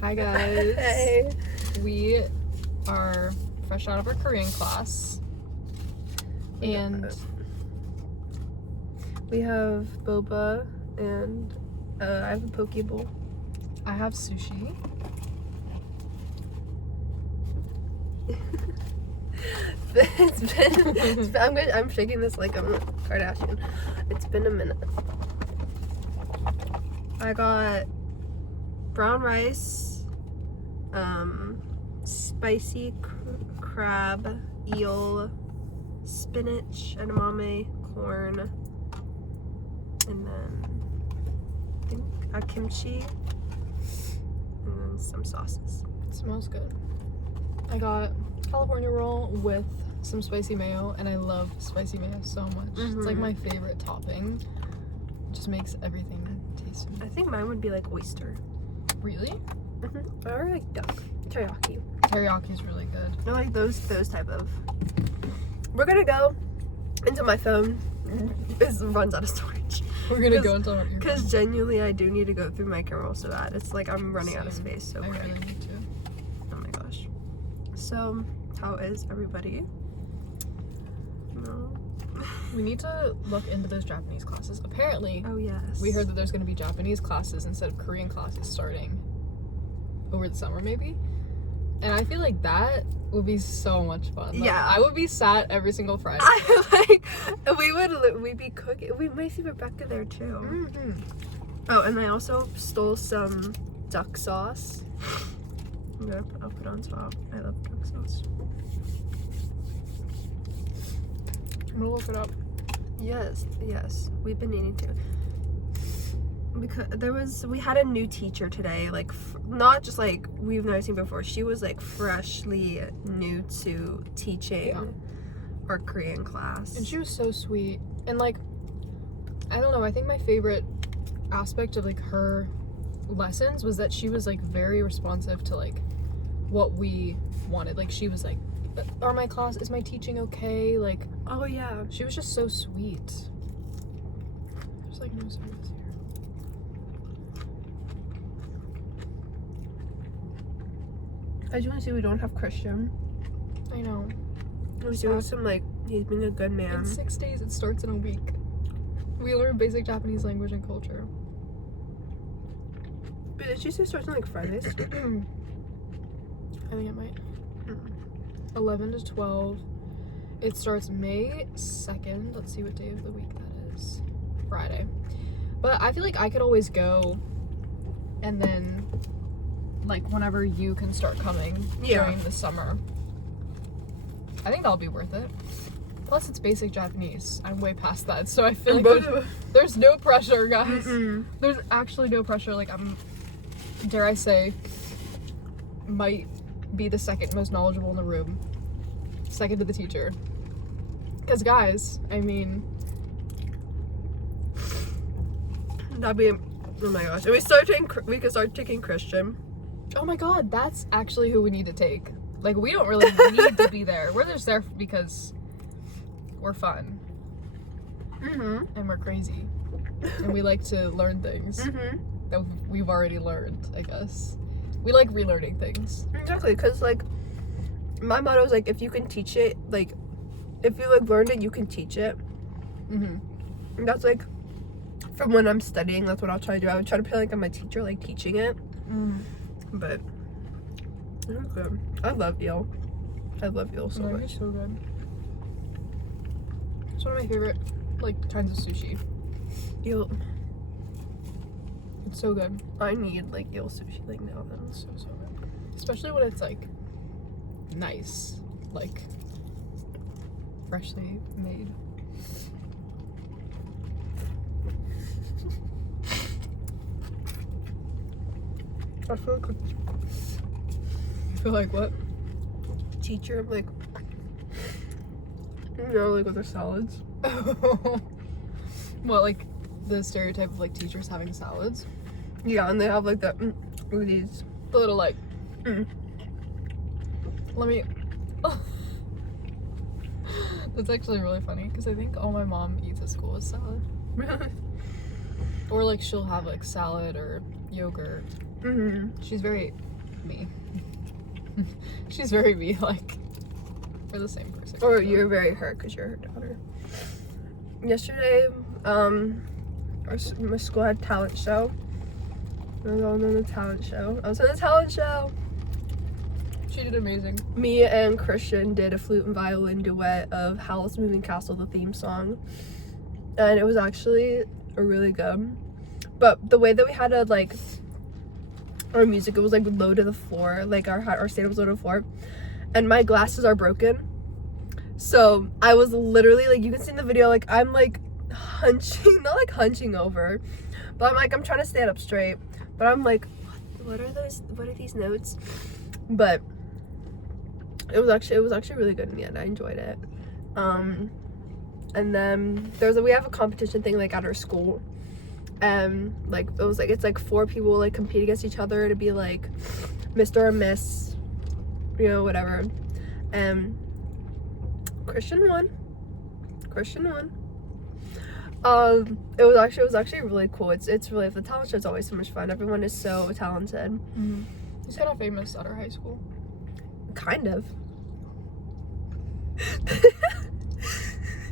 Hi guys. Hey. We are fresh out of our Korean class. And we have boba and I have a poke bowl. I have sushi. I'm shaking this like I'm a Kardashian. It's been a minute. I got brown rice, spicy crab, eel, spinach, edamame, corn, and then I think a kimchi, and then some sauces. It smells good. I got California roll with some spicy mayo, and I love spicy mayo so much. It's like my favorite topping. It just makes everything taste good. I think mine would be like oyster. Really? Or like duck. Teriyaki. Teriyaki is really good. I like those type of. We're gonna go into my phone. It runs out of storage. We're gonna go into our because genuinely I do need to go through my camera so bad. It's like I'm running out of space so I quick. really need to. Oh my gosh. So how is everybody? No. We need to look into those Japanese classes. Apparently, Oh yes. we heard that there's going to be Japanese classes instead of Korean classes starting over the summer, maybe. And I feel like that would be so much fun. Like, Yeah. I would be sat every single Friday. We'd be cooking. We might see Rebecca there too. Mm-hmm. Oh, and I also stole some duck sauce. I'll put on top. I love duck sauce. I'm gonna look it up. Yes. We've been needing to. Because we had a new teacher today, like not just like we've never seen before. She was like freshly new to teaching our Korean class. And she was so sweet. And like, I don't know, I think my favorite aspect of like her lessons was that she was like very responsive to like what we wanted. Like she was like, is my teaching okay? Like, oh yeah. she was just so sweet. There's like no service here. As you can see, we don't have Christian. I know. He's doing some like, he's being a good man. In 6 days, it starts in a week. We learn basic Japanese language and culture. But did she say it starts on like Fridays? I think it might. 11 to 12. It starts May 2nd. Let's see what day of the week that is. Friday. But I feel like I could always go and then like whenever you can start coming during the summer. I think that'll be worth it. Plus it's basic Japanese. I'm way past that, so I feel like there's no pressure, guys. There's actually no pressure. Like I'm, dare I say, might be the second most knowledgeable in the room. Second to the teacher. Because guys, I mean, that'd be, oh my gosh. And we could start taking Christian. oh my god, that's actually who we need to take. Like, we don't really need to be there. We're just there because we're fun. And we're crazy. And we like to learn things that we've already learned, I guess. We like relearning things. Exactly, because like my motto is like, if you can teach it, like if you like learned it, you can teach it. And that's like from when I'm studying, that's what I'll try to do. I would try to feel like I'm a teacher, like teaching it. But it's good. I love eel. I love eel so much. It's so good. It's one of my favorite like kinds of sushi. Eel. It's so good. I need like eel sushi like now and then. So good. Especially when it's like nice, like freshly made. I feel like You feel like what? a teacher, like, you know, like with their salads. Well, like the stereotype of like teachers having salads. Yeah, and they have like that these. The little like. Let me. That's actually really funny because I think all my mom eats at school is salad. Or like she'll have like salad or yogurt. She's very me. She's very me, like we're the same person. Or you're very her because you're her daughter. Yesterday, my school had talent show. I was on the talent show. She did amazing. Me and Christian did a flute and violin duet of Howl's Moving Castle, the theme song. And it was actually really good. But the way that we had to, like, our music, it was, like, low to the floor. Like, our stand was low to the floor. And my glasses are broken. So, I was literally, like, you can see in the video, like, I'm, like, hunching, not, like, hunching over. But I'm trying to stand up straight. But I'm, like, what are these notes? But it was actually really good in the end. I enjoyed it. And then we have a competition thing like at our school, and like it was like it's like 4 people like compete against each other to be like Mr. or Miss, you know, whatever. And Christian won. It was actually really cool. It's really, the talent show is always so much fun. Everyone is so talented. He's kind of famous at our high school. Kind of.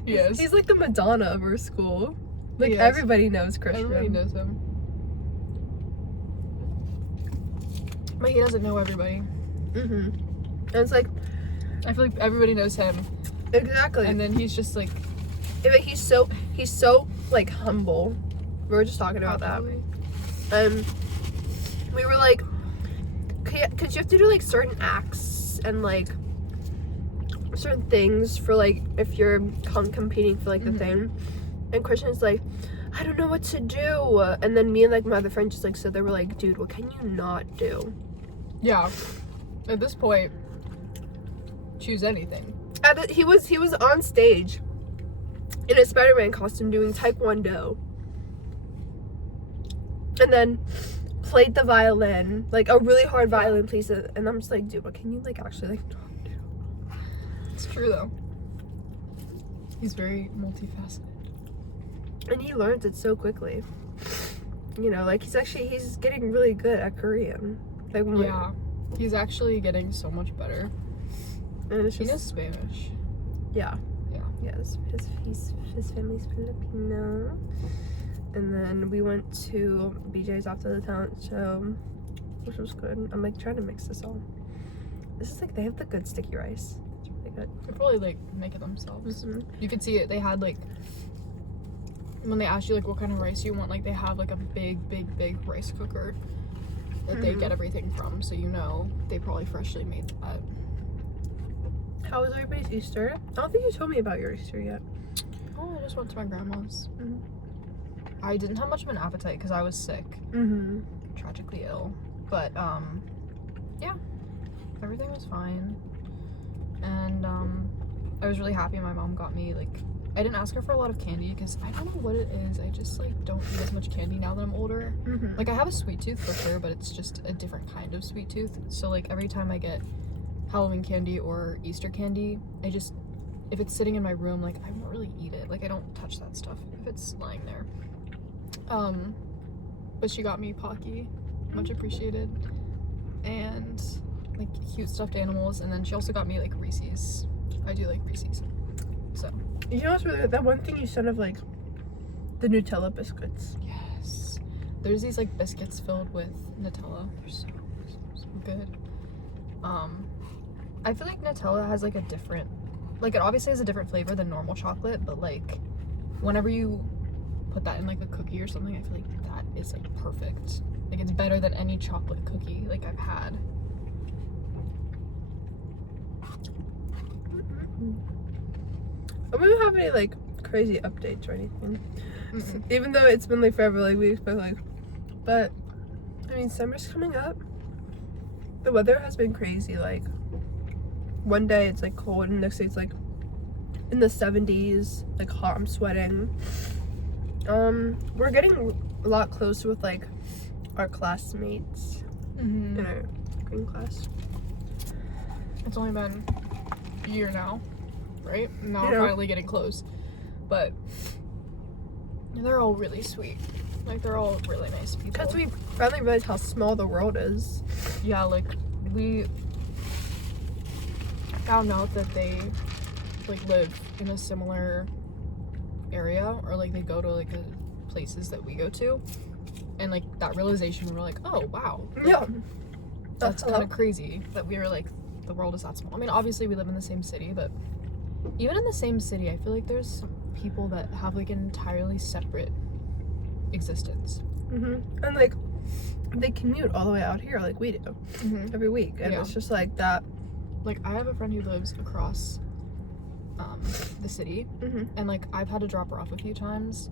Yes. He's like the Madonna of our school. Like, Yes. Everybody knows Christian. Everybody knows him. But he doesn't know everybody. And it's like, I feel like everybody knows him. exactly. And then he's just like... he's so like humble. We were just talking about Probably. that. We were like, because you have to do like certain acts and like certain things for like if you're competing for like the thing. And Christian's like, I don't know what to do. And then me and like my other friend just like so they were like, dude, what can you not do? Yeah. At this point, choose anything. He was on stage in a Spider-Man costume doing Taekwondo. And then played the violin, like a really hard violin piece. And I'm just like, dude, what can you like actually like not do? It's true though. He's very multifaceted. And he learns it so quickly. You know, like he's getting really good at Korean. Like yeah. He's actually getting so much better. And it's He just, knows Spanish. yeah. Yeah. Yes, his family's Filipino. And then we went to BJ's after the talent show, which was good. I'm like trying to mix this all. This is like, they have the good sticky rice. It's really good. They probably like make it themselves. Mm-hmm. You could see it. They had like, when they asked you like what kind of rice you want, like they have like a big rice cooker that they get everything from. So you know they probably freshly made that. How was everybody's Easter? I don't think you told me about your Easter yet. Oh, I just went to my grandma's. Mhm. I didn't have much of an appetite because I was sick, tragically ill. But yeah, everything was fine, and I was really happy my mom got me like, I didn't ask her for a lot of candy because I don't know what it is. I just like don't eat as much candy now that I'm older. Like I have a sweet tooth for sure, but it's just a different kind of sweet tooth. So like every time I get Halloween candy or Easter candy, I just, if it's sitting in my room, like I won't really eat it. Like I don't touch that stuff if it's lying there. But she got me Pocky, much appreciated, and like cute stuffed animals, and then she also got me like Reese's. I do like Reese's. So You know what's really, that one thing you said of like the Nutella biscuits. yes, there's these like biscuits filled with Nutella. They're so good. I feel like Nutella has like a different, like it obviously has a different flavor than normal chocolate, but like whenever you put that in like a cookie or something, I feel like that is like perfect. Like it's better than any chocolate cookie like I've had. I don't have any like crazy updates or anything. Even though it's been like forever, like we expect like, but I mean summer's coming up. The weather has been crazy. Like one day it's like cold and next day it's like in the 70s, like hot. I'm sweating. We're getting a lot closer with like our classmates in our green class. It's only been a year now, right? Now Yeah. we're finally getting close. But they're all really sweet. Like, they're all really nice people. Because we finally realized how small the world is. Yeah, like, we found out that they, like, live in a similar area, or, like, they go to, like, places that we go to. And, like, that realization, we're like, oh, wow. Yeah. That's kind of crazy that we were like, the world is that small. I mean, obviously we live in the same city, but even in the same city, I feel like there's some people that have like an entirely separate existence. And like, they commute all the way out here like we do every week, and it's just like that. Like, I have a friend who lives across the city, and like I've had to drop her off a few times,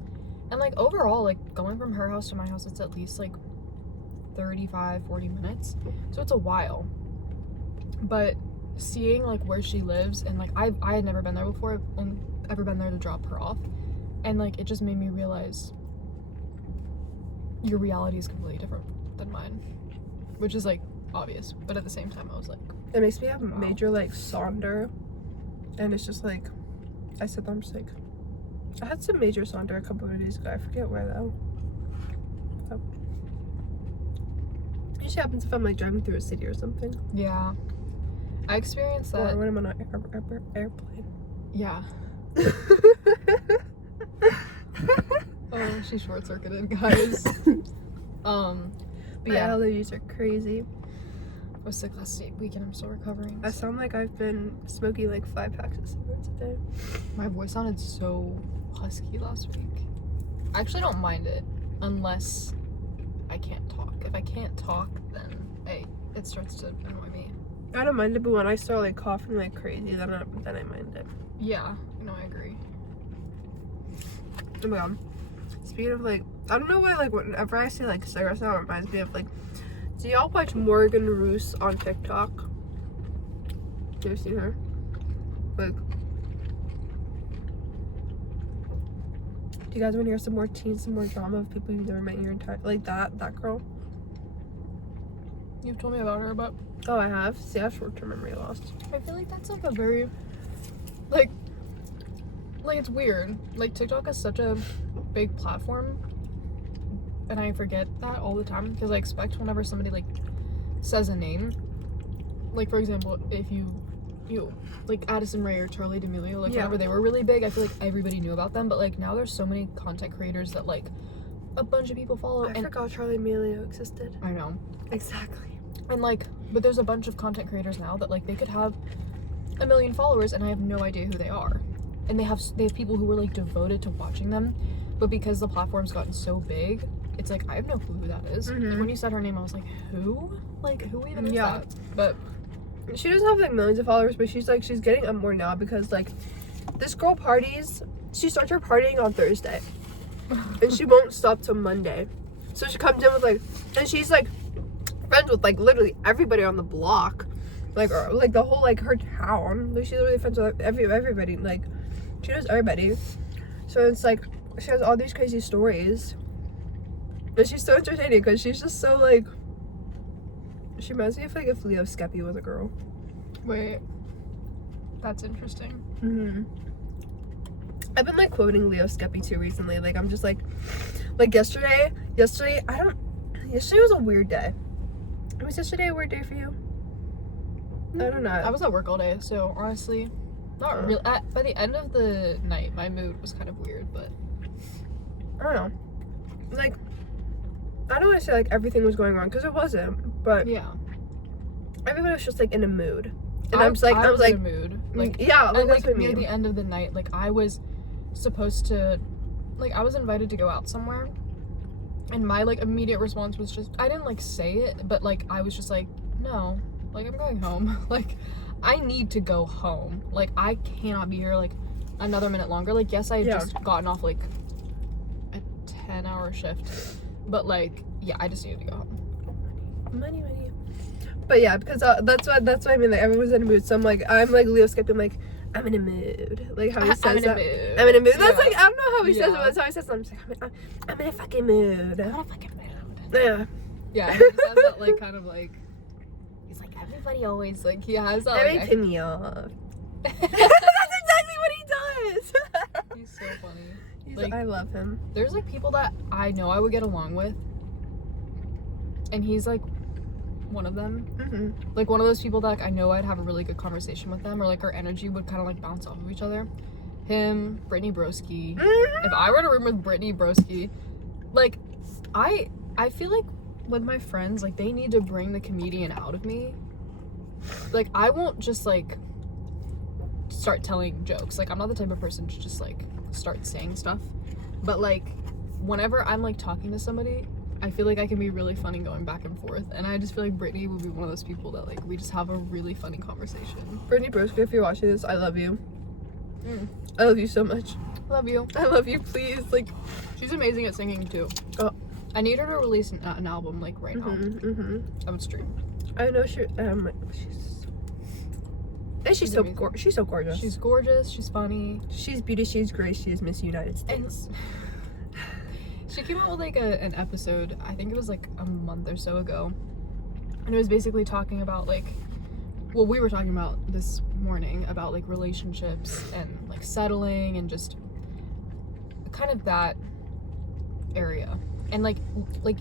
and like overall, like going from her house to my house, it's at least like 35-40 minutes, so it's a while. But seeing like where she lives, and like I had never been there before, I've only ever been there to drop her off, and like it just made me realize your reality is completely different than mine, which is like obvious, but at the same time I was like, it makes me have major like Sonder, and it's just like, I said, I'm just like, I had some major Sonder a couple of days ago. I forget where though. It usually happens if I'm like driving through a city or something. yeah, I experienced that. Or when I'm on an airplane. Yeah. Oh, she short-circuited, guys. But yeah, allergies are crazy. I was sick last weekend. I'm still recovering. I sound like I've been smoking like 5 packs of cigarettes a day. My voice sounded so husky last week. I actually don't mind it unless I can't talk. If I can't talk, then it starts to annoy me. I don't mind it, but when I start like coughing like crazy, then I mind it. Yeah, no, I agree. Oh my god. Speaking of like, I don't know why like whenever I say like cigarettes now, it reminds me of like, do y'all watch Morgan Roos on TikTok? Do you see her? Like, do you guys want to hear some more tea, some more drama of people you've never met in your entire, like that girl? You've told me about her, but Oh, I have. See, I have short-term memory loss. I feel like that's like a very like it's weird. Like, TikTok is such a big platform, and I forget that all the time, because I expect whenever somebody like says a name, like for example, if you like Addison Rae or Charlie D'Amelio, like whenever they were really big, I feel like everybody knew about them. But like now there's so many content creators that like a bunch of people follow. I forgot Charlie D'Amelio existed. I know. Exactly. And like, but there's a bunch of content creators now that like they could have 1 million followers and I have no idea who they are. And they have people who were like devoted to watching them, but because the platform's gotten so big, it's like I have no clue who that is. Like, when you said her name, I was like, who? Like, who even is that? But she doesn't have like millions of followers, but she's getting up more now, because like this girl parties. She starts her partying on Thursday, and she won't stop till Monday. So she comes in with like, and she's like friends with like literally everybody on the block, like or like the whole like her town. Like, she's literally friends with everybody. Like, she knows everybody. So it's like she has all these crazy stories, and she's so entertaining because she's just so like. She reminds me of like if Leo Skeppy was a girl. wait, that's interesting. I've been like quoting Leo Skeppy too recently. Like, I'm just like yesterday was a weird day. Was yesterday a weird day for you? I don't know. I was at work all day, so honestly, not really. By the end of the night, my mood was kind of weird, but I don't know. Like, I don't want to say like everything was going wrong, because it wasn't. But yeah, everybody was just like in a mood, and I was like, in a mood. Like, yeah, like, and that's like what I near mean. the end of the night, like I was supposed to, like I was invited to go out somewhere, and my like immediate response was just, I didn't like say it, but like I was just like, no, like I'm going home. Like, I need to go home. Like, I cannot be here like another minute longer. Like, yes, I had just gotten off like a 10-hour shift, but like, yeah, I just needed to go home. Money. But yeah, because that's what I mean. Like, everyone's in a mood. So I'm like Leo Skeppy. I'm like, I'm in a mood. Like how he says I'm in that. a mood. I'm in a mood. That's Yeah. like, I don't know how he says it, Yeah. but that's how he says it. I'm just like, I'm in a fucking mood. I'm in a fucking mood. Yeah. Yeah, he says that like kind of like, he's like, everybody always like, he has that That like, makes me off. That's exactly what he does. he's so funny. Like, I love him. there's like people that I know I would get along with, and he's like one of them. Mm-hmm. Like one of those people that like, I know I'd have a really good conversation with them, or like our energy would kind of like bounce off of each other. Him, Brittany Broski. If I were in a room with Brittany Broski, like I feel like with my friends, like they need to bring the comedian out of me. Like I won't just like start telling jokes. Like I'm not the type of person to just like start saying stuff. But like whenever I'm like talking to somebody, I feel like I can be really funny going back and forth. And I just feel like Brittany would be one of those people that like we just have a really funny conversation. Brittany Broski, if you're watching this, I love you. I love you so much. Love you. I love you, please. Like, She's amazing at singing too. Oh. I need her to release an album like right now. I would stream. I know she's and she's so amazing. she's so gorgeous. She's gorgeous. She's funny. She's beauty. She's grace. She is Miss United States. She came out with like an episode. I think it was like a month or so ago, and it was basically talking about like, well, we were talking about this morning about like relationships and like settling and just kind of that area, and like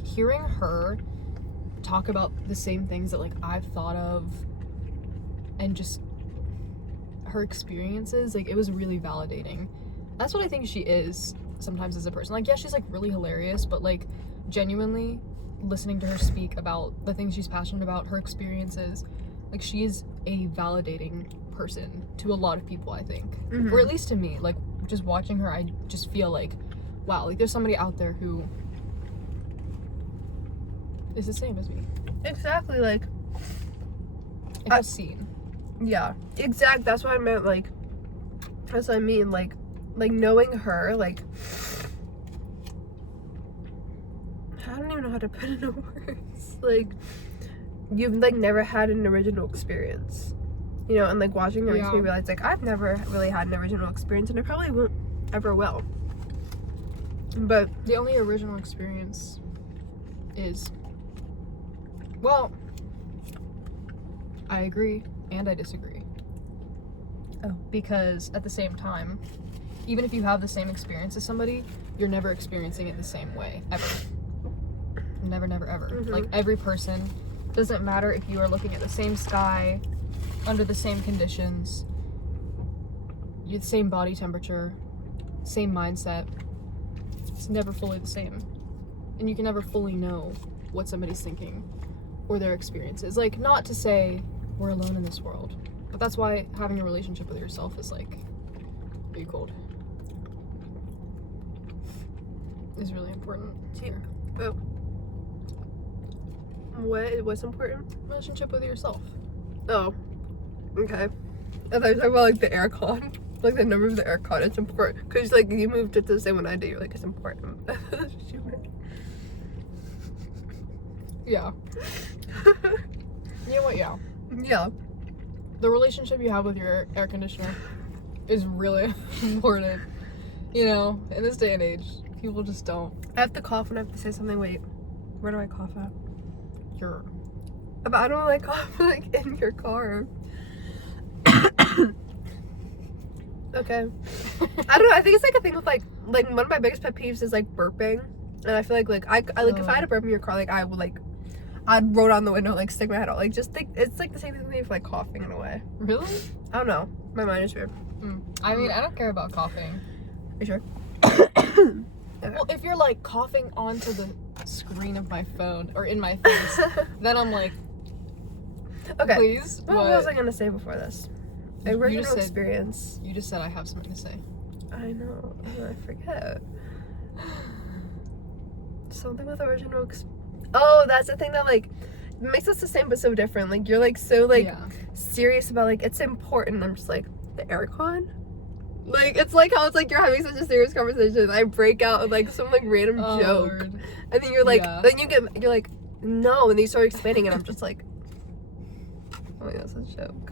hearing her talk about the same things that like I've thought of, and just her experiences, like it was really validating. That's what I think she is sometimes as a person. Like, yeah, she's like really hilarious, but like genuinely listening to her speak about the things she's passionate about, her experiences, like she is a validating person to a lot of people, I think. Or at least to me. Like just watching her, I just feel like, wow, like there's somebody out there who is the same as me. Exactly, like It has seen. yeah, exact. That's what I meant. Like, that's what I mean. Like knowing her. Like, I don't even know how to put it into words. Like, you've like never had an original experience, you know, and like watching her makes me realize like I've never really had an original experience, and I probably won't ever will. But The only original experience is, well, I agree and I disagree. Oh. Because at the same time, even if you have the same experience as somebody, you're never experiencing it the same way, ever. Never, never, ever. Like, every person, doesn't matter if you are looking at the same sky, under the same conditions, you the same body temperature, same mindset. It's never fully the same. And you can never fully know what somebody's thinking or their experiences. Like, not to say we're alone in this world, but that's why having a relationship with yourself is like, are you cold? Is really important here. oh, what's important? Relationship with yourself. Oh, okay. I thought you were talking about like the aircon, like the number of the aircon. It's important because like you moved it to the same one I do. You're like, it's important. Yeah. You know what? Yeah. Yeah. The relationship you have with your air conditioner is really important. You know, in this day and age, people just don't. I have to cough and I have to say something. Wait, where do I cough at? Your. But I don't like cough like in your car. Okay. I don't know. I think it's like a thing with like one of my biggest pet peeves is like burping, and I feel like I like if I had a burp in your car, like I would like I'd roll down the window, like stick my head out, like just think it's like the same thing with like coughing in a way. Really? I don't know. My mind is weird. I mean, I don't care about coughing. Are you sure? Well, if you're like coughing onto the screen of my phone or in my face, then I'm like, Okay. please. What was I gonna say before this? You Original just said- experience. You just said I have something to say. I know. I forget. Something with original. Oh, that's the thing that like makes us the same but so different. Like you're like so like Yeah. serious about like it's important. I'm just like the aircon. Like it's like how it's like you're having such a serious conversation. I break out with like some like random Oh, joke, Lord. and then you're like, Yeah. then you're like, no, and then you start explaining, and I'm just like, oh my god, that's a joke.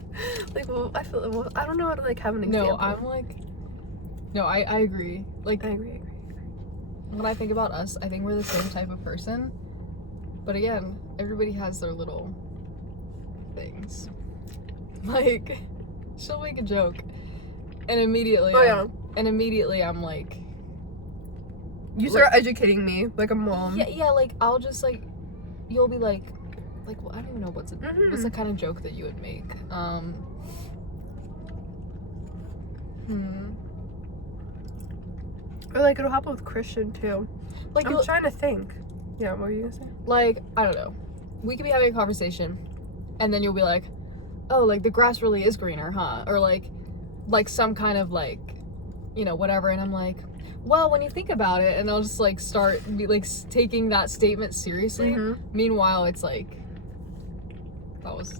Like, well, I feel well, I don't know how to like have an example. No, I'm like, no, I agree. Like, I agree. when I think about us, I think we're the same type of person. But again, everybody has their little things. Like, she'll make a joke, and immediately, Oh yeah. I'm like, You start educating me like a mom. Yeah, like, I'll just, like, you'll be like, well, I don't even know what's the kind of joke that you would make. Or, like, it'll happen with Christian, too. Like, I'm trying to think. Yeah, what were you gonna say? Like, I don't know. We could be having a conversation, and then you'll be like, oh, like, the grass really is greener, huh? Or, like some kind of, like, you know, whatever. And I'm like, well, when you think about it, and I'll just, like, start, taking that statement seriously. Meanwhile, it's like, that was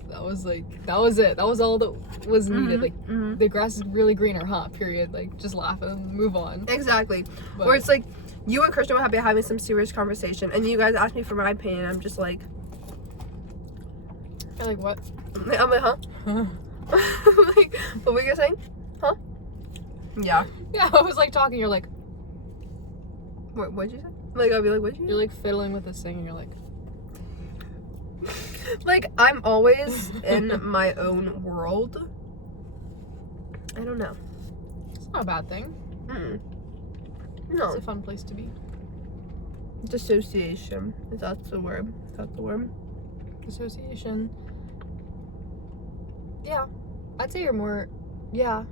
it. That was all that was needed. Like, the grass is really greener, huh? Period. Like, just laugh and move on. Exactly. But, or it's like, you and Christian will be having some serious conversation, and you guys ask me for my opinion. I'm just like, you're like, what? I'm like, huh? Like, what were you saying? Huh? Yeah. Yeah, I was, like, talking. You're like, what'd you say? Like, I'll be like, what'd you say? You're, like, fiddling with this thing, and you're like, like, I'm always in my own world. I don't know. it's not a bad thing. No. It's a fun place to be. Dissociation. Is that the word? Is that the word? Association. Yeah. I'd say you're more, yeah.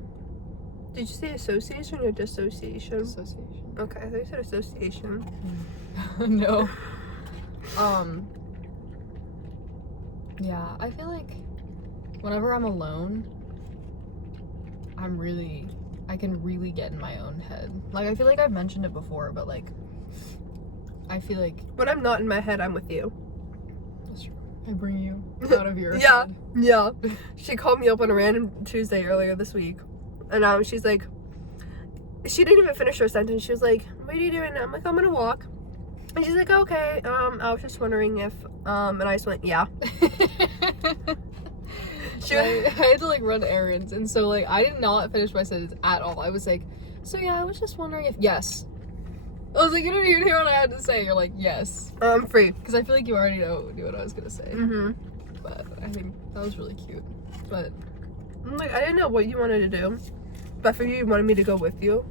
Did you say association or dissociation? Association. Okay, I thought you said association. No. Yeah, I feel like whenever I'm alone, I can really get in my own head. Like, I feel like I've mentioned it before, but, like, I feel like... When I'm not in my head, I'm with you. That's true. I bring you out of your Yeah. head. Yeah. She called me up on a random Tuesday earlier this week. And she's like... She didn't even finish her sentence. She was like, what are you doing? I'm like, I'm gonna walk. And she's like, okay. I was just wondering if... And I just went, yeah. I had to, like, run errands, and so, like, I did not finish my sentence at all. I was like, so yeah, I was just wondering if... Yes. I was like, you didn't even hear what I had to say. You're like, yes. I'm free. Because I feel like you already knew what I was gonna say. But I think that was really cute. But... I'm like, I didn't know what you wanted to do. But I figured you wanted me to go with you.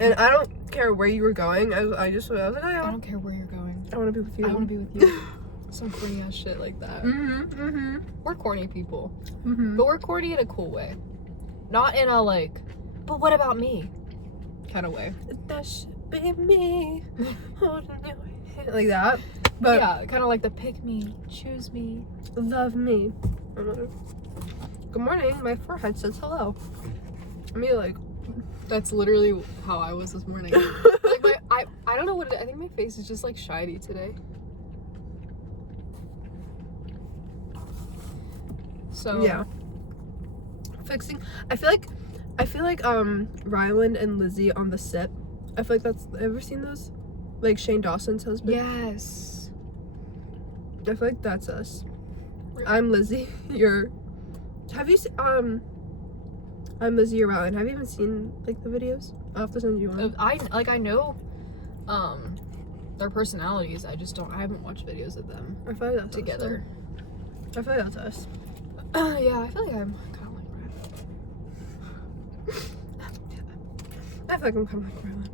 And I don't care where you were going. I was like, oh, yeah. I don't care where you're going. I want to be with you. I want to be with you. Some corny ass shit like that. We're corny people. But we're corny in a cool way. Not in a, like, but what about me kind of way. That should be me. Holding your hand. Like that. But yeah, kind of like the pick me, choose me, love me. Good morning. My forehead says hello. I mean, like, that's literally how I was this morning. Like, I don't know what I think my face is just, like, shiny today. So yeah. Fixing. I feel like Ryland and Lizzie on The Sip. I feel like that's. Ever seen those? Like Shane Dawson's husband. Yes. I feel like that's us. Really? I'm Lizzie. Have you seen? I'm Lizzie. You're Ryland. Have you even seen like the videos? I'll have to send you one. I know, their personalities. I haven't watched videos of them I feel like that's together. Us, I feel like that's us. Yeah, I feel like I'm kind of like Ryland. I feel like I'm kind of like Ryland.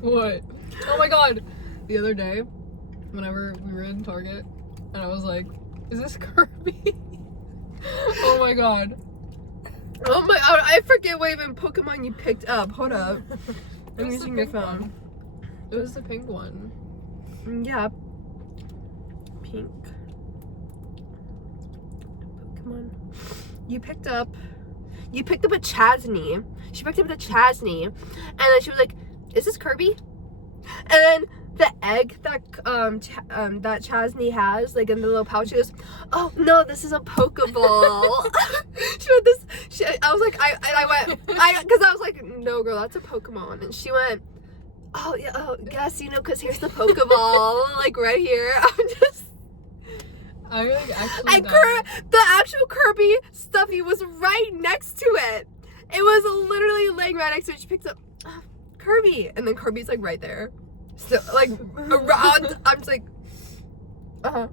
What? Oh my god! The other day, whenever we were in Target, and I was like, "Is this Kirby?" Oh my god! Oh my! I forget what even Pokemon you picked up. Hold up. I'm was using the your pink phone. It was the pink one. Yeah. Pink. Pokemon. You picked up a Chasney. She picked up the Chasney, and then she was like, "Is this Kirby?" And then the egg that that Chasney has, like in the little pouch, she goes, "Oh no, this is a Pokeball." She went this. I was like, because I was like, "No, girl, that's a Pokemon," and she went, "Oh yeah, oh yes, you know, because here's the Pokeball, like right here." I'm just. I like actually. And the actual Kirby stuffy was right next to it. It was literally laying right next to it. She picks up Kirby, and then Kirby's like right there, so like around. I'm just like, Oh,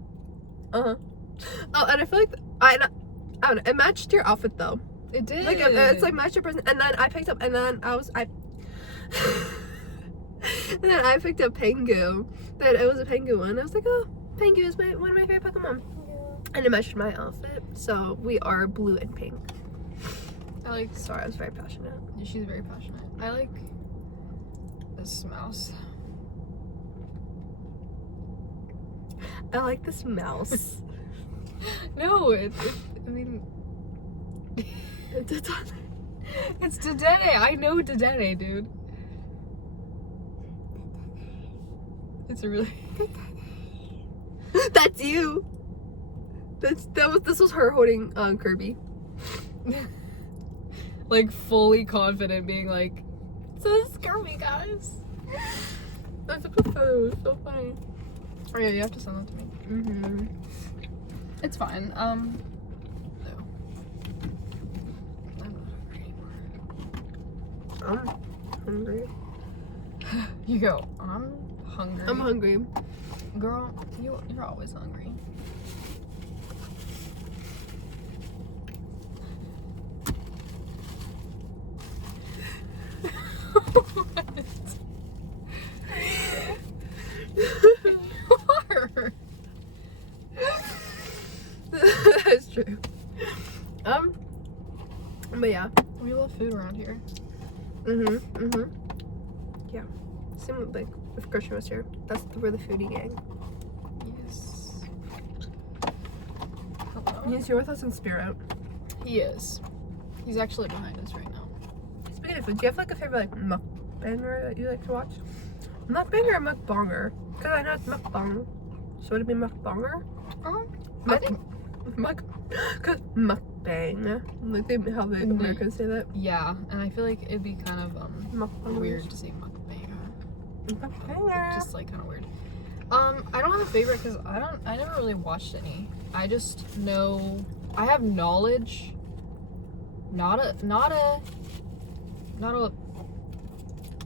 and I feel like I don't know. It matched your outfit though. It did. Like it's like match your person, and then I picked up, and then and then I picked up Pengu. That it was a Pengu one. I was like, oh, Pengu is one of my favorite Pokemon, and it matched my outfit. So we are blue and pink. Sorry, I was very passionate. She's very passionate. I like this mouse. I like this mouse. No, I mean, it's Dedenne. I know Dedenne, dude. It's a really. That's you. This was her holding Kirby. Like fully confident, being like, "This is Kirby, guys." I took a photo. It was so funny. Oh yeah, you have to send that to me. Mhm. It's fine. No. I'm not hungry anymore. I'm hungry. You go. I'm hungry. I'm hungry. Girl, you're always hungry. That's true. But yeah. We love food around here. Yeah. Same with like if Christian was here. We're the foodie gang. Yes. Hello. He's here with us in spirit. He is. He's actually behind us right now. Speaking of food, do you have like a favorite like mukbanger that you like to watch? Mukbanger or mukbanger? Because I know it's mukbang. So would it be mukbanger? I think. Cause mukbang. Like how the Americans say that. Yeah, and I feel like it'd be kind of Mukbang. weird to say mukbanger. Mukbanger. Just like kind of weird. I don't have a favorite because I never really watched any. I just know I have knowledge. Not a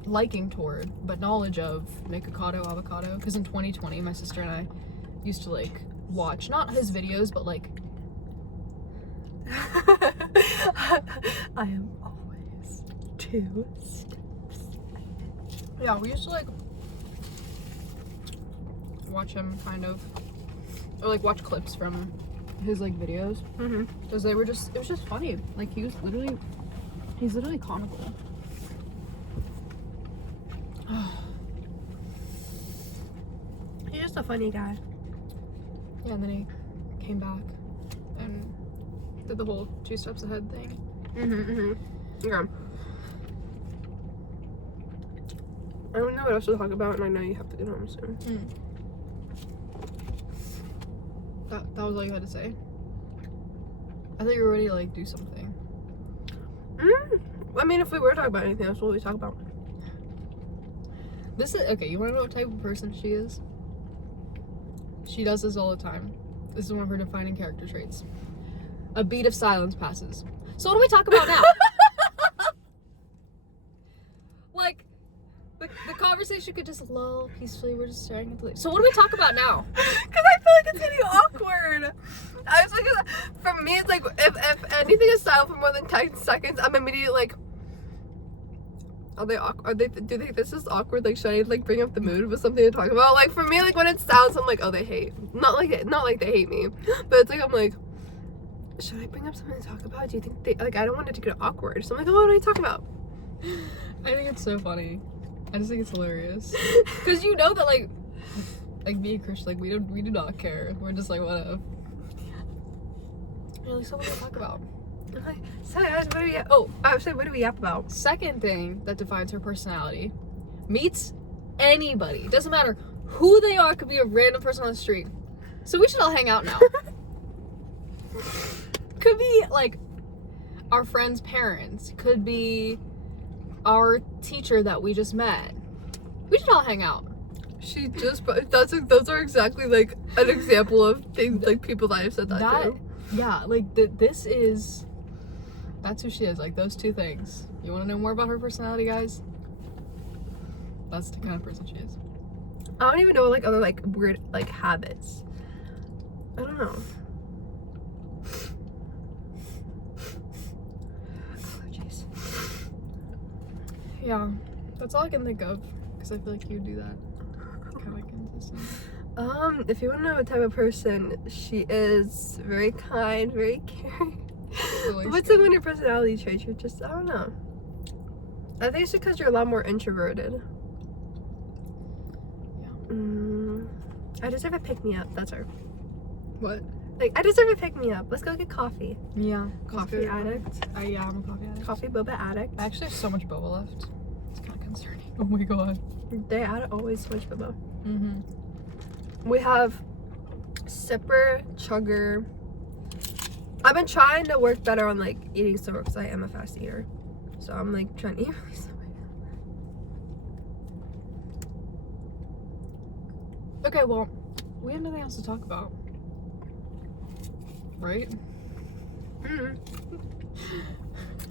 liking toward, but knowledge of Mikado Avocado. Because in 2020, my sister and I used to like watch not his videos, but like. I am always 2 steps. Yeah, we used to like watch him kind of, or like watch clips from his like videos because it was just funny. Like he's literally comical. He's just a funny guy. Yeah, and then he came back and did the whole 2 steps ahead thing. Yeah. I don't know what else to talk about, and I know you have to get home soon. That was all you had to say? I thought you were ready to like do something. I mean, if we were talking about anything else, what would we talk about? This is okay. You want to know what type of person she is? She does this all the time. This is one of her defining character traits. A beat of silence passes. So what do we talk about now? Like, the conversation could just lull peacefully. We're just staring at the. So what do we talk about now? Because I feel like it's getting awkward. I was like, for me, it's like if anything is silent for more than 10 seconds, I'm immediately like, are they awkward? Do they think this is awkward? Like, should I like bring up the mood with something to talk about? Like for me, like when it sounds, I'm like, oh, they hate. Not like they hate me, but it's like I'm like, should I bring up something to talk about? Do you think they like? I don't want it to get awkward. So I'm like, oh, what are we talking about? I think it's so funny. I just think it's hilarious. Because you know that like me and Krish, like we do not care. We're just like whatever. You're like, so what do we talk about? I'm like, so guys, what do we? Oh, I was saying, what do we yap about? Second thing that defines her personality: meets anybody. Doesn't matter who they are. Could be a random person on the street. So we should all hang out now. Could be like our friend's parents. Could be our teacher that we just met. We should all hang out. She just those are exactly like an example of things like people that I've said that to. Yeah, like that's who she is. Like those 2 things. You want to know more about her personality, guys? That's the kind of person she is. I don't even know like other like weird like habits. I don't know. Yeah, that's all I can think of. Because I feel like you do that kind of consistently. If you want to know what type of person she is, very kind, very caring. Really What's scary. like one of your personality traits? You're just, I don't know. I think it's because you're a lot more introverted. Yeah. I deserve a pick me up. That's her. What? Like, I deserve a pick me up. Let's go get coffee. Yeah. Coffee addict. Yeah, I'm a coffee addict. Coffee boba addict. I actually have so much boba left. It's kind of concerning. Oh my god. They add always so much boba. Mm-hmm. We have sipper, chugger. I've been trying to work better on like eating slower because I am a fast eater. So I'm like trying to eat really slow right now. Okay, well, we have nothing else to talk about. Right?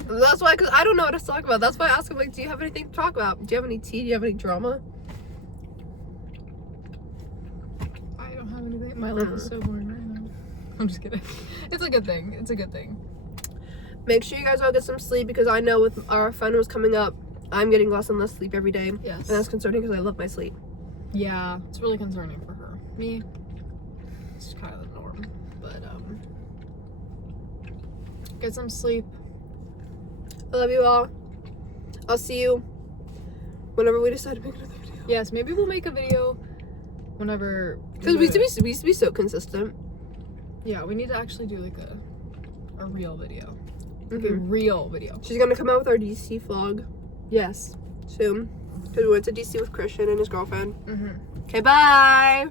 That's why, because I don't know what to talk about. That's why I ask him, like, do you have anything to talk about? Do you have any tea? Do you have any drama? I don't have anything. My life is so boring right now. I'm just kidding. It's a good thing. It's a good thing. Make sure you guys all get some sleep because I know with our fun was coming up, I'm getting less and less sleep every day. Yes. And that's concerning because I love my sleep. Yeah, it's really concerning for her. Me, it's kind of the norm. But, get some sleep. I love you all. I'll see you whenever we decide to make another video. Yes, maybe we'll make a video whenever. Because we used to be so consistent. Yeah, we need to actually do like a real video. Like a Mhm. real video. She's gonna come out with our DC vlog Yes. soon. Because we went to DC with Christian and his girlfriend. Mm-hmm. Okay, bye!